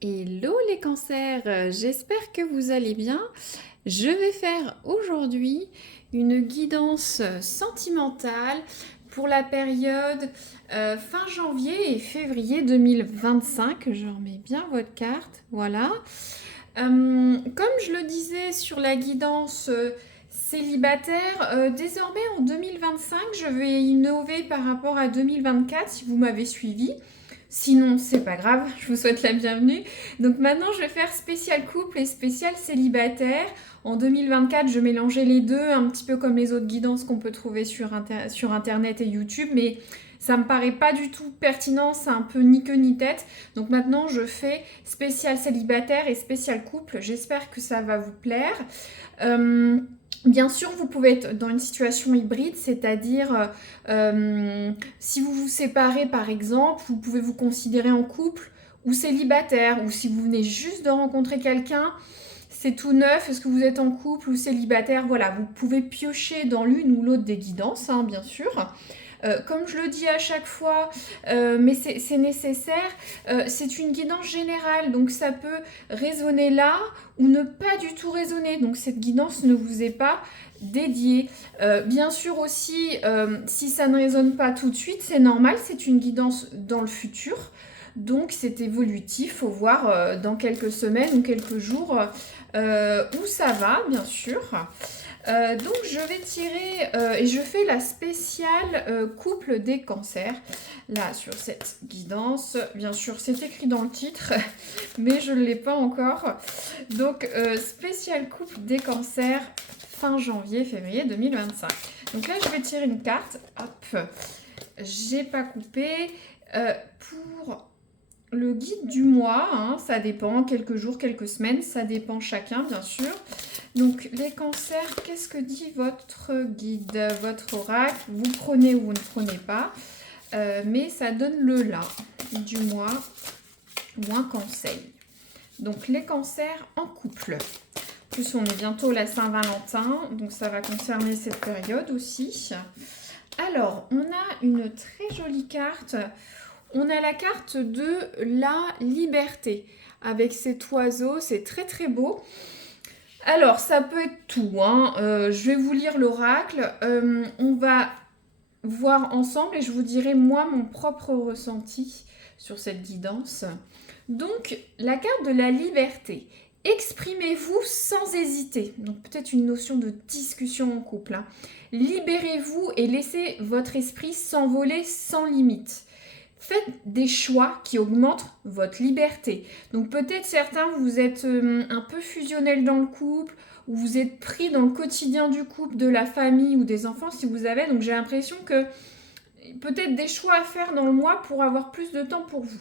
Hello les cancers, j'espère que vous allez bien. Je vais faire aujourd'hui une guidance sentimentale pour la période fin janvier et février 2025. Je remets bien votre carte, voilà. Comme je le disais sur la guidance célibataire, désormais en 2025, je vais innover par rapport à 2024 si vous m'avez suivi. Sinon, c'est pas grave, je vous souhaite la bienvenue. Donc maintenant, je vais faire spécial couple et spécial célibataire. En 2024, je mélangeais les deux, un petit peu comme les autres guidances qu'on peut trouver sur Internet et YouTube, mais ça me paraît pas du tout pertinent, c'est un peu ni queue ni tête. Donc maintenant, je fais spécial célibataire et spécial couple. J'espère que ça va vous plaire. Euh, Bien sûr, vous pouvez être dans une situation hybride, c'est-à-dire si vous vous séparez par exemple, vous pouvez vous considérer en couple ou célibataire, ou si vous venez juste de rencontrer quelqu'un, c'est tout neuf, est-ce que vous êtes en couple ou célibataire, voilà, vous pouvez piocher dans l'une ou l'autre des guidances, hein, bien sûr. Comme je le dis à chaque fois, mais c'est nécessaire, c'est une guidance générale, donc ça peut résonner là ou ne pas du tout résonner. Donc cette guidance ne vous est pas dédiée. Bien sûr aussi, si ça ne résonne pas tout de suite, c'est normal, c'est une guidance dans le futur. Donc c'est évolutif, faut voir dans quelques semaines ou quelques jours où ça va, bien sûr. Donc je vais tirer et je fais la spéciale couple des cancers là sur cette guidance. Bien sûr c'est écrit dans le titre mais je ne l'ai pas encore. Donc spéciale couple des cancers fin janvier février 2025. Donc là je vais tirer une carte. Hop, j'ai pas coupé pour le guide du mois, hein, ça dépend, quelques jours, quelques semaines, ça dépend chacun bien sûr. Donc les cancers, qu'est-ce que dit votre guide, votre oracle? Vous prenez ou vous ne prenez pas, mais ça donne le là du mois ou un conseil. Donc les cancers en couple. En plus on est bientôt la Saint-Valentin, donc ça va concerner cette période aussi. Alors on a une très jolie carte. On a la carte de la liberté avec cet oiseau, c'est très très beau. Alors, ça peut être tout, hein. Je vais vous lire l'oracle. On va voir ensemble et je vous dirai moi mon propre ressenti sur cette guidance. Donc, la carte de la liberté. Exprimez-vous sans hésiter. Donc, peut-être une notion de discussion en couple, hein. Libérez-vous et laissez votre esprit s'envoler sans limite. Faites des choix qui augmentent votre liberté. Donc peut-être certains, vous êtes un peu fusionnel dans le couple, ou vous êtes pris dans le quotidien du couple, de la famille ou des enfants si vous avez. Donc j'ai l'impression que peut-être des choix à faire dans le mois pour avoir plus de temps pour vous.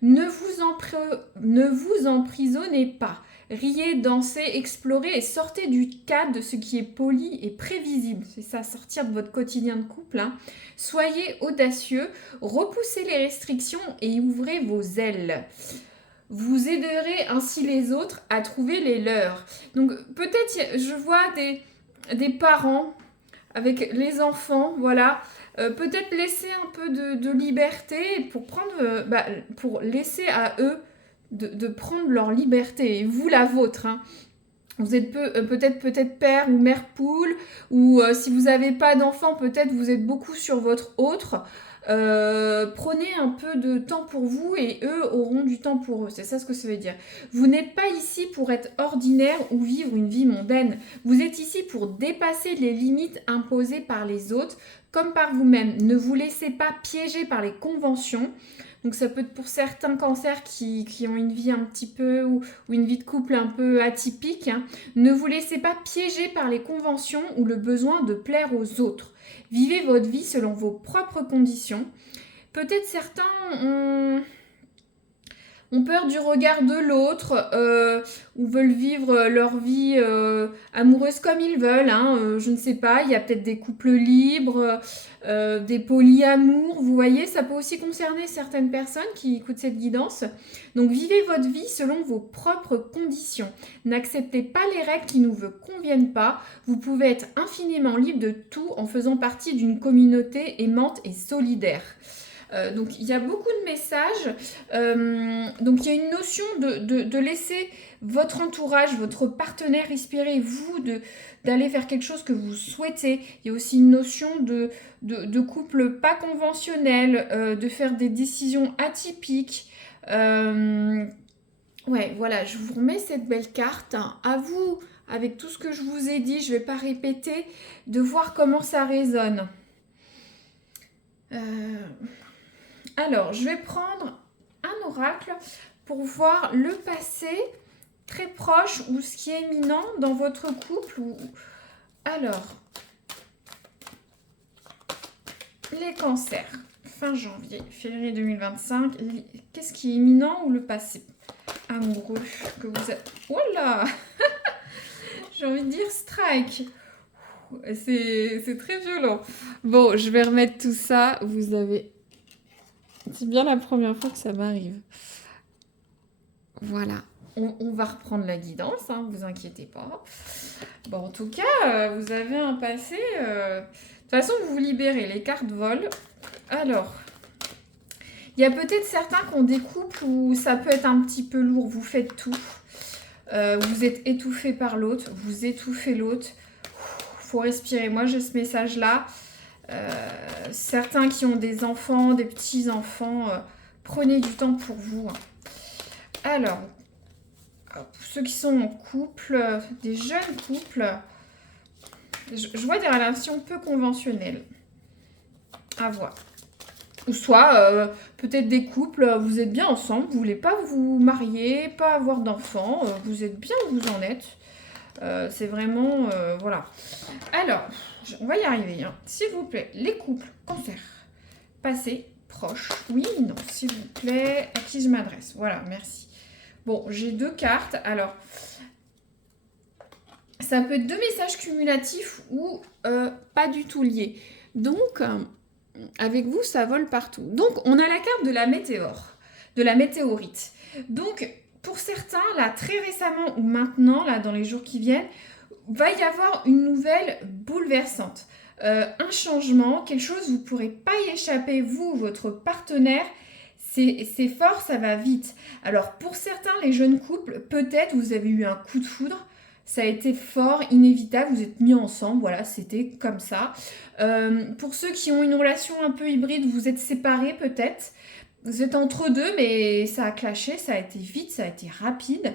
Ne vous emprisonnez pas. Riez, dansez, explorez et sortez du cadre de ce qui est poli et prévisible. C'est ça, sortir de votre quotidien de couple, hein. Soyez audacieux, repoussez les restrictions et ouvrez vos ailes. Vous aiderez ainsi les autres à trouver les leurs. Donc peut-être je vois des parents avec les enfants, voilà. Peut-être laisser un peu de liberté pour prendre, pour laisser à eux de prendre leur liberté et vous la vôtre, hein. Vous êtes peut-être père ou mère poule, ou si vous n'avez pas d'enfant, peut-être vous êtes beaucoup sur votre autre. Prenez un peu de temps pour vous et eux auront du temps pour eux. C'est ça ce que ça veut dire. Vous n'êtes pas ici pour être ordinaire ou vivre une vie mondaine. Vous êtes ici pour dépasser les limites imposées par les autres comme par vous-même. Ne vous laissez pas piéger par les conventions. Donc ça peut être pour certains cancers qui ont une vie un petit peu ou une vie de couple un peu atypique, hein. Ne vous laissez pas piéger par les conventions ou le besoin de plaire aux autres. Vivez votre vie selon vos propres conditions. Peut-être certains ont peur du regard de l'autre ou veulent vivre leur vie amoureuse comme ils veulent, hein. Je ne sais pas, il y a peut-être des couples libres, des polyamours, vous voyez, ça peut aussi concerner certaines personnes qui écoutent cette guidance. Donc vivez votre vie selon vos propres conditions. N'acceptez pas les règles qui ne vous conviennent pas. Vous pouvez être infiniment libre de tout en faisant partie d'une communauté aimante et solidaire. Donc il y a beaucoup de messages. Donc il y a une notion de laisser votre entourage, votre partenaire respirer, vous, d'aller vers quelque chose que vous souhaitez. Il y a aussi une notion de couple pas conventionnel, de faire des décisions atypiques. Ouais, voilà, je vous remets cette belle carte. À vous, avec tout ce que je vous ai dit, je ne vais pas répéter, de voir comment ça résonne. Alors, je vais prendre un oracle pour voir le passé très proche ou ce qui est imminent dans votre couple. Alors, les cancers, fin janvier, février 2025, qu'est-ce qui est imminent ou le passé amoureux que vous êtes... Oh là j'ai envie de dire strike. C'est très violent. Bon, je vais remettre tout ça. Vous avez... C'est bien la première fois que ça m'arrive. Voilà. On va reprendre la guidance, hein, vous inquiétez pas. Bon, en tout cas, vous avez un passé... De toute façon, vous vous libérez. Les cartes volent. Alors, il y a peut-être certains qui ont des couples où ça peut être un petit peu lourd. Vous faites tout. Vous êtes étouffé par l'autre. Vous étouffez l'autre. Faut respirer. Moi, j'ai ce message-là. Certains qui ont des enfants, des petits-enfants, prenez du temps pour vous. Alors, pour ceux qui sont en couple, des jeunes couples, je vois des relations peu conventionnelles. À voir. Ou soit, peut-être des couples, vous êtes bien ensemble, vous voulez pas vous marier, pas avoir d'enfants, vous êtes bien où vous en êtes. C'est vraiment... voilà. Alors, on va y arriver. Hein. S'il vous plaît, les couples, cancer, passé, proche, oui, non, s'il vous plaît, à qui je m'adresse. Voilà, merci. Bon, j'ai 2 cartes. Alors, ça peut être 2 messages cumulatifs ou pas du tout liés. Donc, avec vous, ça vole partout. Donc, on a la carte de la météore, de la météorite. Donc, pour certains, là, très récemment ou maintenant, là, dans les jours qui viennent, va y avoir une nouvelle bouleversante. Un changement, quelque chose, vous ne pourrez pas y échapper, vous, votre partenaire. C'est fort, ça va vite. Alors, pour certains, les jeunes couples, peut-être vous avez eu un coup de foudre. Ça a été fort, inévitable, vous êtes mis ensemble, voilà, c'était comme ça. Pour ceux qui ont une relation un peu hybride, vous êtes séparés peut-être. Vous êtes entre deux, mais ça a clashé, ça a été vite, ça a été rapide.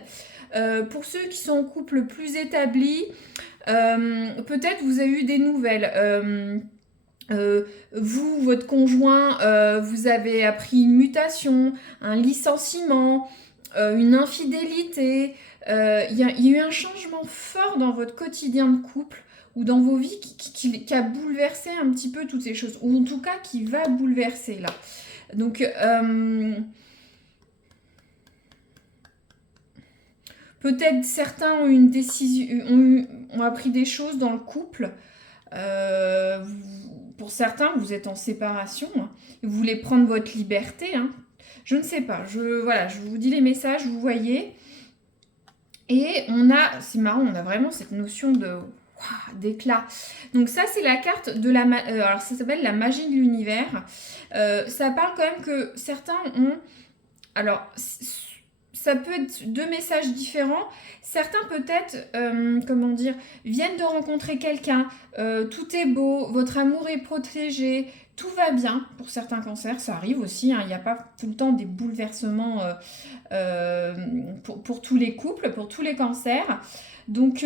Pour ceux qui sont en couple plus établi, peut-être vous avez eu des nouvelles. Vous, votre conjoint, vous avez appris une mutation, un licenciement, une infidélité. Il y a eu un changement fort dans votre quotidien de couple ou dans vos vies qui a bouleversé un petit peu toutes ces choses, ou en tout cas qui va bouleverser là. Donc, peut-être certains ont une décision, ont appris des choses dans le couple. Pour certains, vous êtes en séparation. Hein, vous voulez prendre votre liberté. Hein. Je ne sais pas. Voilà, je vous dis les messages, vous voyez. Et on a, c'est marrant, on a vraiment cette notion d'éclat. Donc ça, c'est la carte de la... alors ça s'appelle la magie de l'univers. Ça parle quand même que certains ont... Alors, ça peut être 2 messages différents. Certains peut-être, comment dire, viennent de rencontrer quelqu'un. Tout est beau, votre amour est protégé, tout va bien. Pour certains cancers, ça arrive aussi. Hein, il n'y a pas tout le temps des bouleversements pour tous les couples, pour tous les cancers. Donc,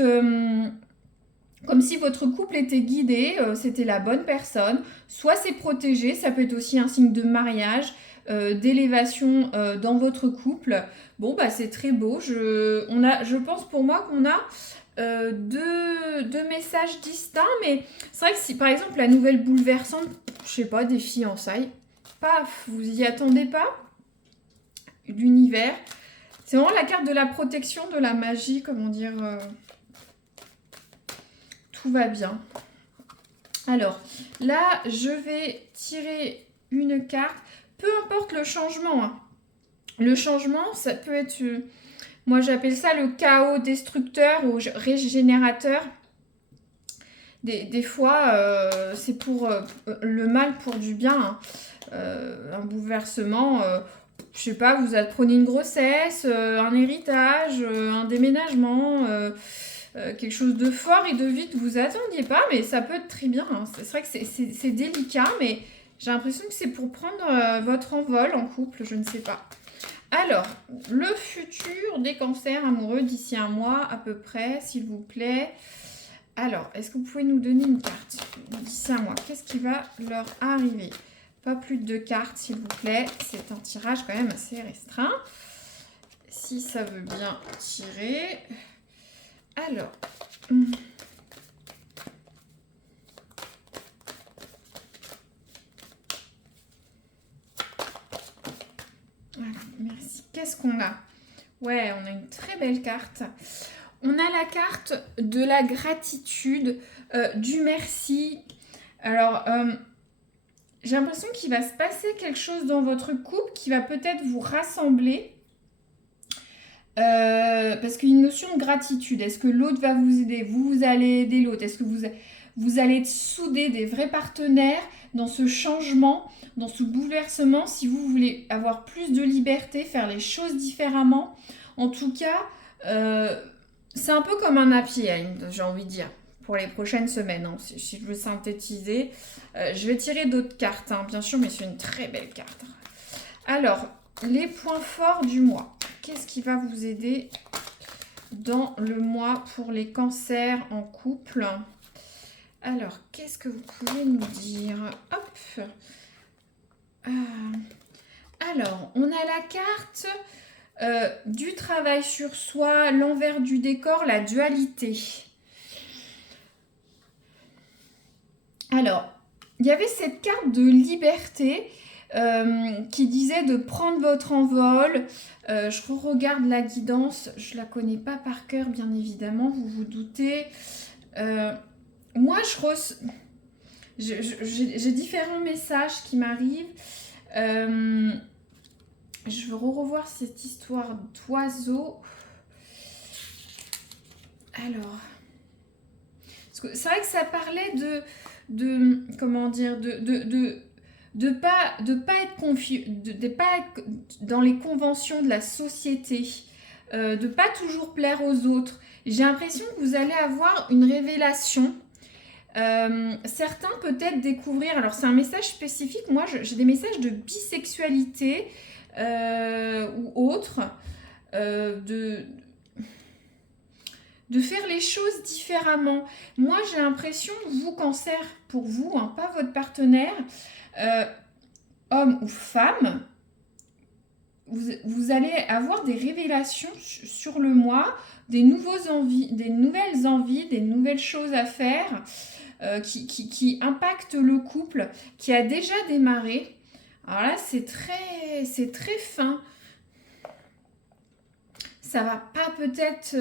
comme si votre couple était guidé, c'était la bonne personne. Soit c'est protégé, ça peut être aussi un signe de mariage, d'élévation dans votre couple. Bon, bah c'est très beau. Je pense pour moi qu'on a deux messages distincts, mais c'est vrai que si par exemple la nouvelle bouleversante, je sais pas, des fiançailles, paf, vous y attendez pas, l'univers, c'est vraiment la carte de la protection, de la magie, comment dire, tout va bien. Alors, là, je vais tirer une carte, peu importe le changement, hein. Le changement, ça peut être, moi j'appelle ça le chaos destructeur ou régénérateur. Des fois, c'est pour le mal pour du bien. Hein. un bouleversement, je sais pas, vous apprenez une grossesse, un héritage, un déménagement, quelque chose de fort et de vite vous attendiez pas, mais ça peut être très bien, hein. C'est vrai que c'est délicat, mais j'ai l'impression que c'est pour prendre votre envol en couple, je ne sais pas. Alors, le futur des cancers amoureux d'ici un mois à peu près, s'il vous plaît. Alors, est-ce que vous pouvez nous donner une carte d'ici un mois? Qu'est-ce qui va leur arriver? Pas plus de 2 cartes, s'il vous plaît. C'est un tirage quand même assez restreint. Si ça veut bien tirer. Alors. Voilà, merci. Qu'est-ce qu'on a? Ouais, on a une très belle carte. On a la carte de la gratitude, du merci. Alors, j'ai l'impression qu'il va se passer quelque chose dans votre couple qui va peut-être vous rassembler. Parce qu'il y a une notion de gratitude. Est-ce que l'autre va vous aider? Vous allez aider l'autre? Est-ce que vous allez être soudés, des vrais partenaires dans ce changement, dans ce bouleversement, si vous voulez avoir plus de liberté, faire les choses différemment? En tout cas, c'est un peu comme un happy end, j'ai envie de dire, pour les prochaines semaines, hein, si je veux synthétiser. Je vais tirer d'autres cartes, hein, bien sûr, mais c'est une très belle carte. Alors, les points forts du mois. Qu'est-ce qui va vous aider dans le mois pour les cancers en couple? Alors, qu'est-ce que vous pouvez nous dire? Hop. Alors, on a la carte du travail sur soi, l'envers du décor, la dualité. Alors, il y avait cette carte de liberté qui disait de prendre votre envol. Je regarde la guidance, je la connais pas par cœur, bien évidemment, vous vous doutez. Moi, j'ai différents messages qui m'arrivent. Je veux revoir cette histoire d'oiseau. Alors, c'est vrai que ça parlait comment dire, de pas être dans les conventions de la société, de pas toujours plaire aux autres. J'ai l'impression que vous allez avoir une révélation. Certains peut-être découvrir, alors c'est un message spécifique, moi j'ai des messages de bisexualité ou autre, de faire les choses différemment. Moi, j'ai l'impression, vous, cancer, pour vous, hein, pas votre partenaire, homme ou femme, vous allez avoir des révélations sur le mois, des nouvelles envies, des nouvelles choses à faire qui impactent le couple, qui a déjà démarré. Alors là, c'est très fin. Ça va pas peut-être...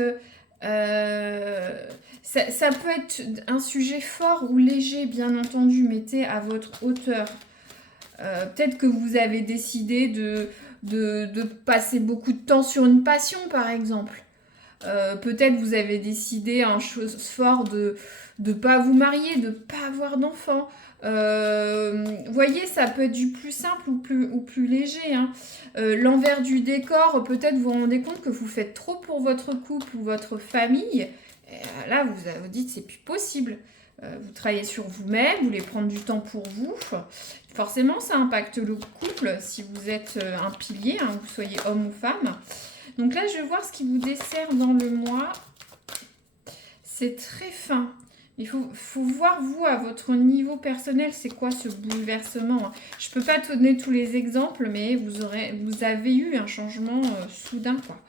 ça peut être un sujet fort ou léger, bien entendu, mettez à votre hauteur. Peut-être que vous avez décidé de passer beaucoup de temps sur une passion, par exemple. Peut-être vous avez décidé en chose forte de ne pas vous marier, de ne pas avoir d'enfants. Voyez, ça peut être du plus simple ou plus léger, hein. L'envers du décor, peut-être vous vous rendez compte que vous faites trop pour votre couple ou votre famille. Et là, vous dites c'est plus possible. Vous travaillez sur vous-même, vous voulez prendre du temps pour vous. Forcément, ça impacte le couple si vous êtes un pilier, hein, que vous soyez homme ou femme. Donc là, je vais voir ce qui vous dessert dans le mois. C'est très fin. Il faut voir, vous, à votre niveau personnel, c'est quoi ce bouleversement. Je ne peux pas te donner tous les exemples, mais vous avez eu un changement soudain, quoi.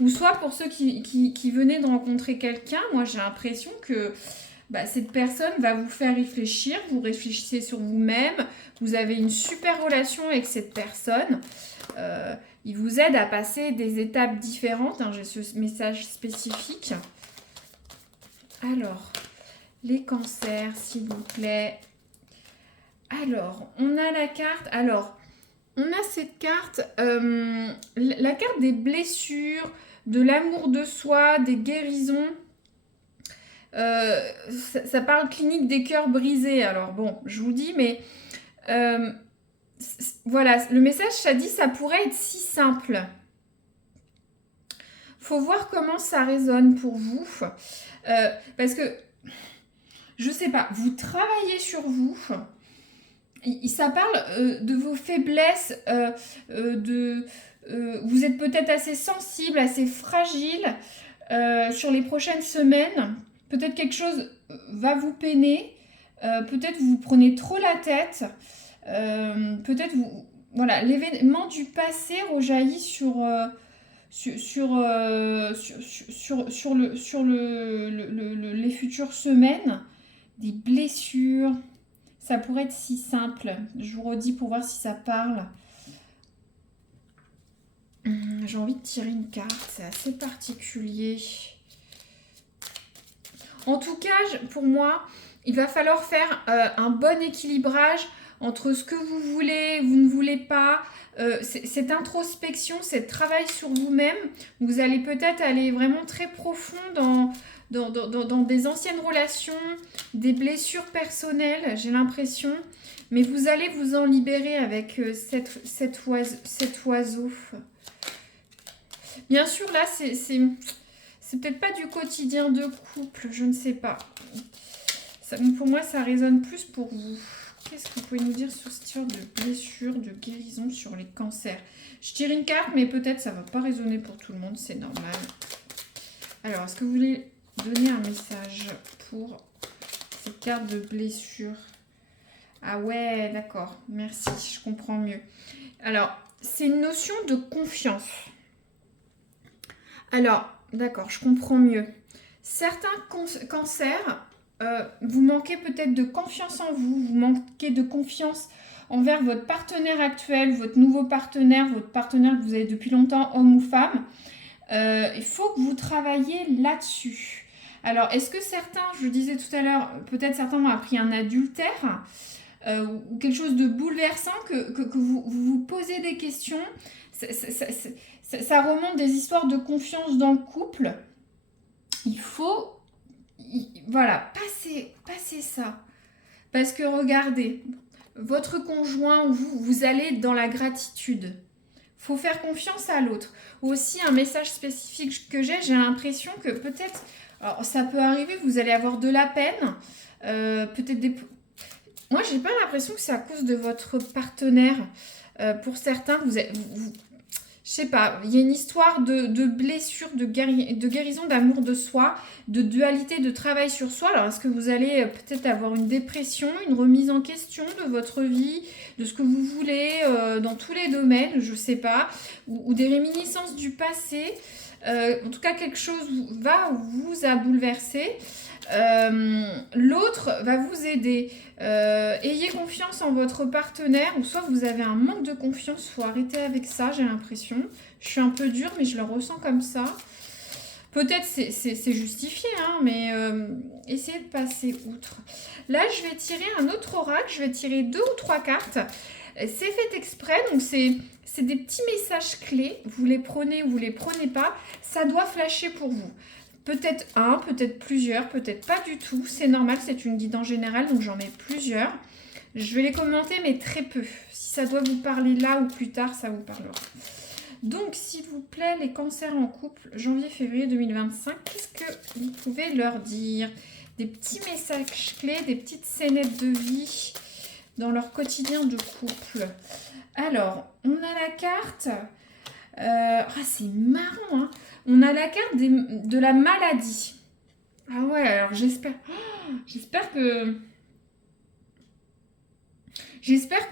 Ou soit pour ceux qui venaient de rencontrer quelqu'un, moi j'ai l'impression que cette personne va vous faire réfléchir, vous réfléchissez sur vous-même, vous avez une super relation avec cette personne. Il vous aide à passer des étapes différentes, hein, j'ai ce message spécifique. Alors, les cancers, s'il vous plaît. Alors, on a la carte. Alors, on a cette carte, la carte des blessures, de l'amour de soi, des guérisons. Ça parle clinique des cœurs brisés. Alors bon, je vous dis, mais Voilà, le message, ça dit, ça pourrait être si simple. Faut voir comment ça résonne pour vous. Parce que, je sais pas, vous travaillez sur vous. Ça parle de vos faiblesses, vous êtes peut-être assez sensible, assez fragile sur les prochaines semaines. Peut-être quelque chose va vous peiner. Peut-être vous prenez trop la tête. Peut-être vous... Voilà, l'événement du passé rejaillit sur les futures semaines. Des blessures. Ça pourrait être si simple. Je vous redis pour voir si ça parle. J'ai envie de tirer une carte. C'est assez particulier. En tout cas, pour moi, il va falloir faire un bon équilibrage entre ce que vous voulez, vous ne voulez pas. Cette introspection, ce travail sur vous-même, vous allez peut-être aller vraiment très profond dans des anciennes relations, des blessures personnelles, j'ai l'impression. Mais vous allez vous en libérer avec cet oiseau. Bien sûr, là, c'est peut-être pas du quotidien de couple, je ne sais pas. Pour moi, ça résonne plus pour vous. Qu'est-ce que vous pouvez nous dire sur ce type de blessure, de guérison sur les cancers? Je tire une carte, mais peut-être ça ne va pas résonner pour tout le monde, c'est normal. Alors, est-ce que vous voulez donner un message pour cette carte de blessure? Ah ouais, d'accord, merci, je comprends mieux. Alors, c'est une notion de confiance. Alors, d'accord, je comprends mieux. Certains cancers... vous manquez peut-être de confiance en vous, vous manquez de confiance envers votre partenaire actuel, votre nouveau partenaire, votre partenaire que vous avez depuis longtemps, homme ou femme. Il faut que vous travailliez là-dessus. Alors, est-ce que certains, je le disais tout à l'heure, peut-être certains ont appris un adultère ou quelque chose de bouleversant que vous posez des questions. Ça remonte des histoires de confiance dans le couple. Il faut... Voilà, passez ça. Parce que regardez, votre conjoint ou vous allez dans la gratitude. Faut faire confiance à l'autre. Aussi, un message spécifique que j'ai l'impression que peut-être, alors ça peut arriver, vous allez avoir de la peine, peut-être des... Moi, j'ai pas l'impression que c'est à cause de votre partenaire. Pour certains, je sais pas, il y a une histoire de blessure, de guérison d'amour de soi, de dualité, de travail sur soi. Alors, est-ce que vous allez peut-être avoir une dépression, une remise en question de votre vie, de ce que vous voulez dans tous les domaines, je sais pas, ou des réminiscences du passé. En tout cas, quelque chose vous a bouleversé. L'autre va vous aider. Ayez confiance en votre partenaire, ou soit vous avez un manque de confiance, il faut arrêter avec ça, j'ai l'impression. Je suis un peu dure, mais je le ressens comme ça. Peut-être c'est justifié, hein, mais essayez de passer outre. Là, je vais tirer un autre oracle, je vais tirer 2 ou 3 cartes. C'est fait exprès, donc c'est des petits messages clés. Vous les prenez ou vous les prenez pas, ça doit flasher pour vous. Peut-être un, peut-être plusieurs, peut-être pas du tout. C'est normal, c'est une guidance générale, donc j'en ai plusieurs. Je vais les commenter, mais très peu. Si ça doit vous parler là ou plus tard, ça vous parlera. Donc, s'il vous plaît, les cancers en couple, janvier-février 2025, qu'est-ce que vous pouvez leur dire? Des petits messages clés, des petites scénettes de vie dans leur quotidien de couple. Alors, on a la carte... c'est marrant, hein. On a la carte de la maladie. Ah ouais, alors j'espère que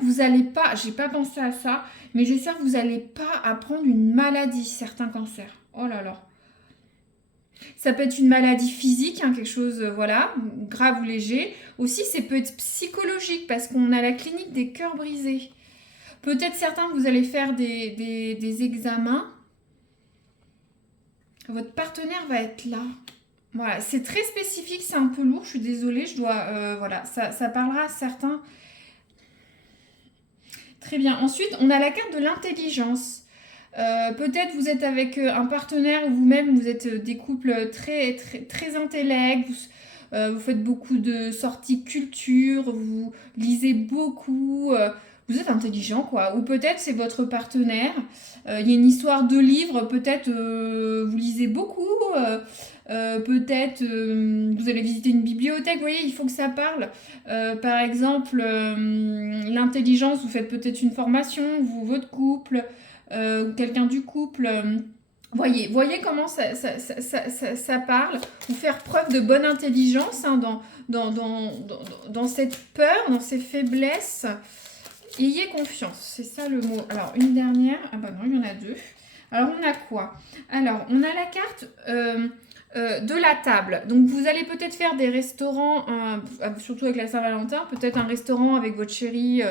vous n'allez pas, j'ai pas pensé à ça, mais j'espère que vous n'allez pas apprendre une maladie, certains cancers. Oh là là. Ça peut être une maladie physique, hein, quelque chose, voilà, grave ou léger. Aussi, ça peut être psychologique, parce qu'on a la clinique des cœurs brisés. Peut-être certains, vous allez faire des examens. Votre partenaire va être là. Voilà, c'est très spécifique, c'est un peu lourd, je suis désolée, je dois... voilà, ça parlera à certains. Très bien. Ensuite, on a la carte de l'intelligence. Peut-être vous êtes avec un partenaire ou vous-même, vous êtes des couples très, très, très intellects, vous faites beaucoup de sorties culture, vous lisez beaucoup, vous êtes intelligent, quoi. Ou peut-être c'est votre partenaire. Il y a une histoire de livre, peut-être vous lisez beaucoup. Peut-être vous allez visiter une bibliothèque. Vous voyez, il faut que ça parle. Par exemple, l'intelligence, vous faites peut-être une formation, vous, votre couple, ou quelqu'un du couple. Voyez comment ça parle, ou faire preuve de bonne intelligence hein, dans cette peur, dans ces faiblesses. Ayez confiance, c'est ça le mot. Alors, une dernière. Ah bah non, il y en a deux. Alors, on a quoi? Alors, on a la carte de la table. Donc, vous allez peut-être faire des restaurants, surtout avec la Saint-Valentin, peut-être un restaurant avec votre chéri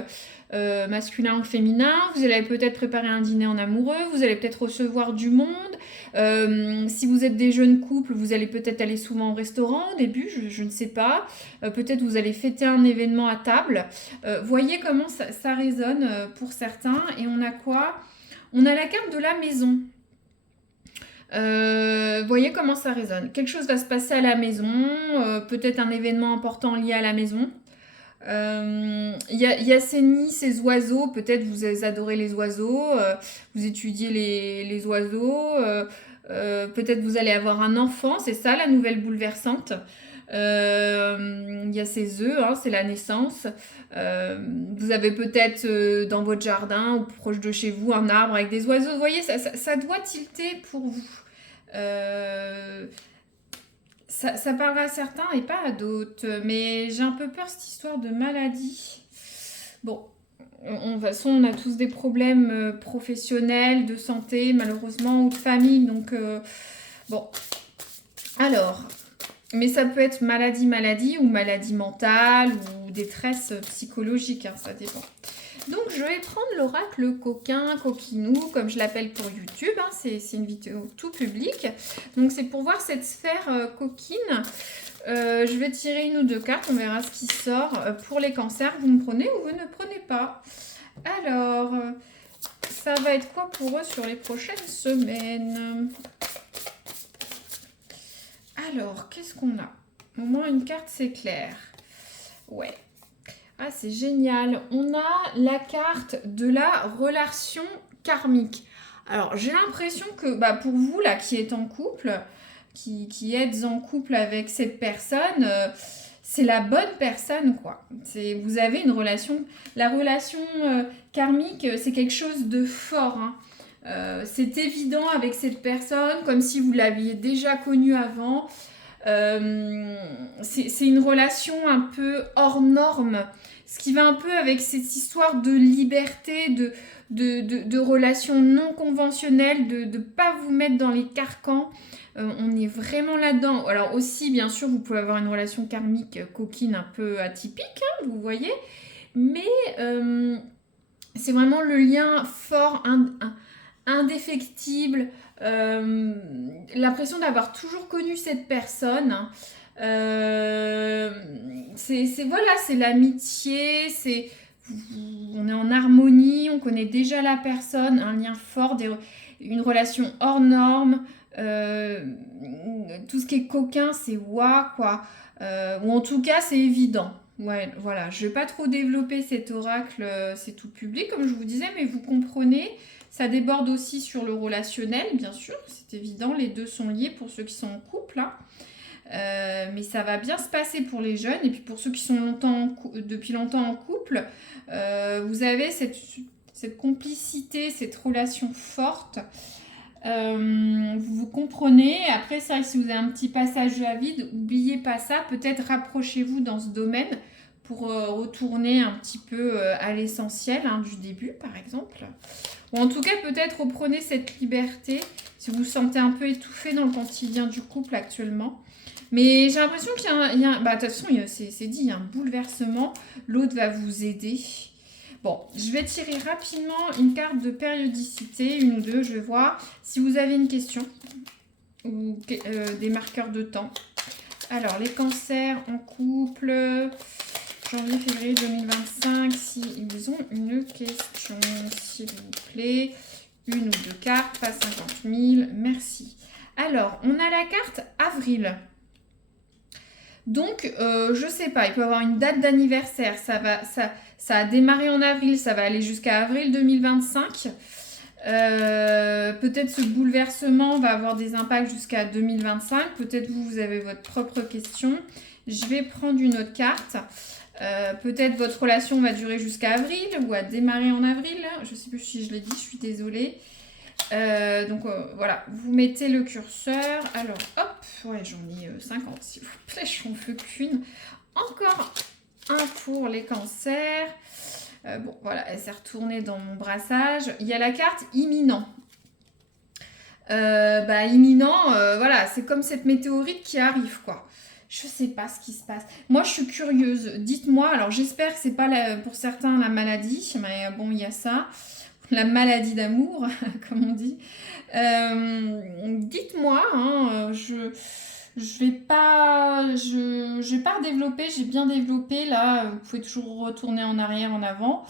masculin ou féminin. Vous allez peut-être préparer un dîner en amoureux. Vous allez peut-être recevoir du monde. Si vous êtes des jeunes couples, vous allez peut-être aller souvent au restaurant au début, je ne sais pas. Peut-être vous allez fêter un événement à table. Voyez comment ça résonne pour certains. Et on a quoi? On a la carte de la maison. Voyez comment ça résonne. Quelque chose va se passer à la maison, peut-être un événement important lié à la maison. Il y a ces nids, ces oiseaux, peut-être vous adorez les oiseaux, vous étudiez les oiseaux, peut-être vous allez avoir un enfant, c'est ça la nouvelle bouleversante. Il y a ces œufs, hein, c'est la naissance. Vous avez peut-être dans votre jardin ou proche de chez vous un arbre avec des oiseaux. Vous voyez, ça doit tilter pour vous. Ça parlera à certains et pas à d'autres. Mais j'ai un peu peur cette histoire de maladie. Bon, de toute façon, on a tous des problèmes professionnels, de santé, malheureusement, ou de famille. Donc, bon. Alors, mais ça peut être maladie ou maladie mentale ou détresse psychologique, hein, ça dépend. Donc, je vais prendre l'oracle coquin, coquinou, comme je l'appelle pour YouTube. Hein, c'est une vidéo tout public. Donc, c'est pour voir cette sphère coquine. Je vais tirer une ou deux cartes, on verra ce qui sort. Pour les cancers, vous me prenez ou vous ne prenez pas. Alors, ça va être quoi pour eux sur les prochaines semaines? Alors, qu'est-ce qu'on a? Au moins, une carte, c'est clair. Ouais. Ah, c'est génial. On a la carte de la relation karmique. Alors, j'ai l'impression que pour vous, là, qui êtes en couple, qui êtes en couple avec cette personne, c'est la bonne personne, quoi. Vous avez une relation... La relation karmique, c'est quelque chose de fort, hein. C'est évident avec cette personne, comme si vous l'aviez déjà connue avant. C'est une relation un peu hors norme, ce qui va un peu avec cette histoire de liberté, de relations non conventionnelles, de ne pas vous mettre dans les carcans. On est vraiment là-dedans. Alors aussi, bien sûr, vous pouvez avoir une relation karmique coquine un peu atypique, hein, vous voyez, mais c'est vraiment le lien fort, indéfectible, l'impression d'avoir toujours connu cette personne. C'est l'amitié, on est en harmonie, on connaît déjà la personne, un lien fort, une relation hors norme. Tout ce qui est coquin, c'est ouah, quoi. Ou en tout cas, c'est évident. Ouais, voilà, je vais pas trop développer cet oracle, c'est tout public, comme je vous disais, mais vous comprenez. Ça déborde aussi sur le relationnel, bien sûr, c'est évident, les deux sont liés pour ceux qui sont en couple. Hein. Mais ça va bien se passer pour les jeunes, et puis pour ceux qui sont depuis longtemps en couple, vous avez cette complicité, cette relation forte. Vous comprenez. Après, c'est vrai que si vous avez un petit passage à vide, n'oubliez pas ça. Peut-être rapprochez-vous dans ce domaine pour retourner un petit peu à l'essentiel du début, par exemple. Ou en tout cas, peut-être reprenez cette liberté si vous vous sentez un peu étouffé dans le quotidien du couple actuellement. Mais j'ai l'impression qu'il y a de toute façon, c'est dit, il y a un bouleversement. L'autre va vous aider. Bon, je vais tirer rapidement une carte de périodicité, une ou deux, je vais voir si vous avez une question ou des marqueurs de temps. Alors, les cancers en couple, janvier, février 2025, s'ils ont une question, s'il vous plaît. Une ou deux cartes, pas 50 000, merci. Alors, on a la carte avril. Donc, je sais pas, il peut avoir une date d'anniversaire. Ça a démarré en avril, ça va aller jusqu'à avril 2025. Peut-être ce bouleversement va avoir des impacts jusqu'à 2025. Peut-être vous avez votre propre question. Je vais prendre une autre carte. Peut-être votre relation va durer jusqu'à avril ou a démarré en avril. Je ne sais plus si je l'ai dit, je suis désolée. Donc voilà, vous mettez le curseur. Alors hop, ouais, j'en ai 50 s'il vous plaît, j'en veux qu'une. Encore un pour les cancers. Bon, voilà, elle s'est retournée dans mon brassage. Il y a la carte imminent. Imminent, voilà, c'est comme cette météorite qui arrive, quoi. Je sais pas ce qui se passe. Moi, je suis curieuse. Dites-moi, alors j'espère que c'est pas pour certains la maladie, mais bon, il y a ça. La maladie d'amour, comme on dit. Dites-moi, hein, je vais pas redévelopper, j'ai bien développé là, vous pouvez toujours retourner en arrière, en avant.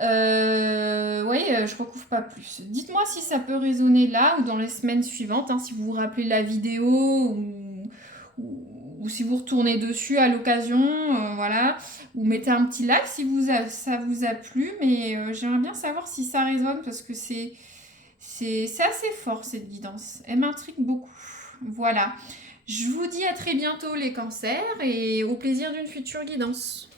Oui, je recouvre pas plus. Dites-moi si ça peut résonner là ou dans les semaines suivantes, hein, si vous vous rappelez la vidéo ou si vous retournez dessus à l'occasion, voilà. Ou mettez un petit like si ça vous a plu, mais j'aimerais bien savoir si ça résonne parce que c'est assez fort cette guidance. Elle m'intrigue beaucoup. Voilà. Je vous dis à très bientôt les cancers et au plaisir d'une future guidance.